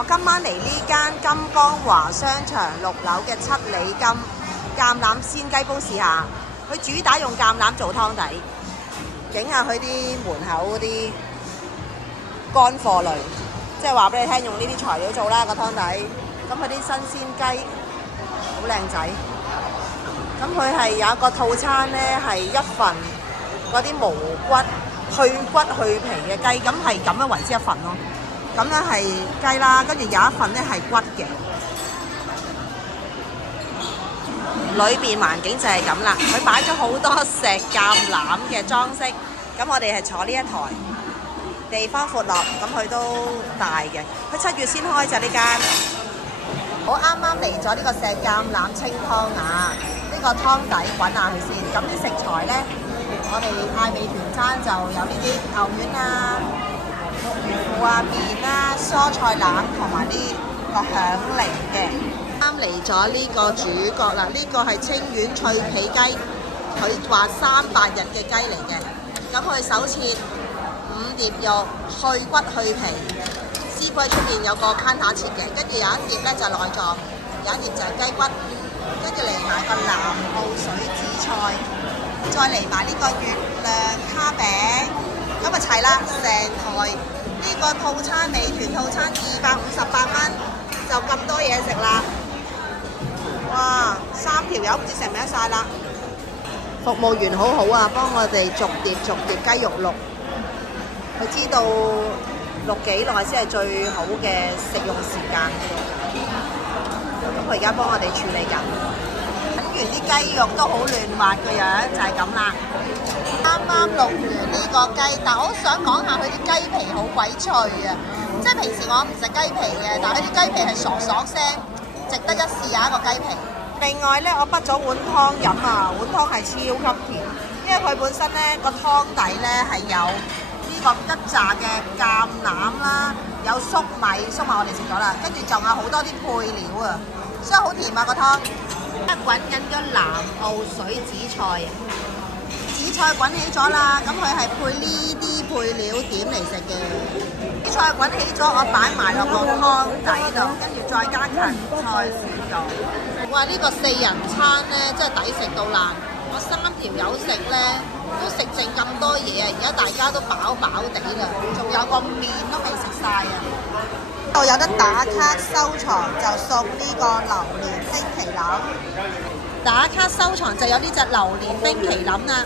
我今晚嚟呢間金光華商場6樓嘅七里金橄欖鮮雞煲試下，佢主打用橄欖做湯底，影下佢啲門口嗰啲乾貨類，即係話俾你聽用呢啲材料做啦個湯底。咁佢啲新鮮雞好靚仔，咁佢係有一個套餐呢，係一份嗰啲無骨去骨去皮嘅雞，咁係咁樣為之一份咯。咁咧係雞啦，跟住有一份咧係骨嘅，裏邊環境就係咁啦。佢擺咗好多石橄欖嘅裝飾，咁我哋係坐呢一台，地方闊落，咁佢都大嘅。佢7月先開就呢間。我啱啱嚟咗呢個石橄欖清湯啊，呢個湯底滾下佢先。咁啲食材咧，我哋嗌美團餐就有呢啲牛丸啊、木魚腐啊、麵啦、蔬菜籃同埋呢個響鈴嘅。啱嚟咗呢個主角啦，呢個係清遠脆皮雞，佢話300日嘅雞嚟嘅。咁佢手切5碟肉，去骨去皮。師傅喺出邊有個 counter 切嘅，跟住有一碟咧就內臟，有一碟就係雞骨，跟住嚟埋個南澳水紫菜，再嚟埋呢個月亮蝦餅，咁啊齊啦，成台。呢個套餐美團套餐258蚊，就咁多嘢食啦！哇，3條友唔知食唔食晒啦！服務員好好啊，幫我哋逐碟雞肉淥，佢知道淥幾耐先係最好嘅食用時間。咁佢而家幫我哋處理緊，揾完啲雞肉都好嫩滑嘅樣，就係咁啦。啱啱淥完呢個雞，但我好想講下佢啲雞皮好鬼脆啊！即係平時我唔食雞皮嘅，但係佢啲雞皮係爽爽聲，值得一試下一個雞皮。另外呢，我畢咗碗湯飲啊，碗湯係超級甜，因為佢本身呢個湯底呢係有呢個一紮嘅橄欖啦，有粟米我哋食咗啦，跟住仲有好多啲配料啊，所以好甜啊個湯。而家滾緊咗南澳水紫菜啊！紫菜滾起咗啦，咁佢係配呢啲配料點嚟食嘅。紫菜滾起咗，我擺埋落個湯底度，跟住再加芹菜絲度。哇！呢個4人餐呢，真係抵食到爛。我3條友食呢，都食剩咁多嘢啊！而家大家都飽飽地啦，仲有個麵都未食晒啊！度有得打卡收藏就送呢個榴蓮冰淇淋。打卡收藏就有呢隻榴蓮冰淇淋啦。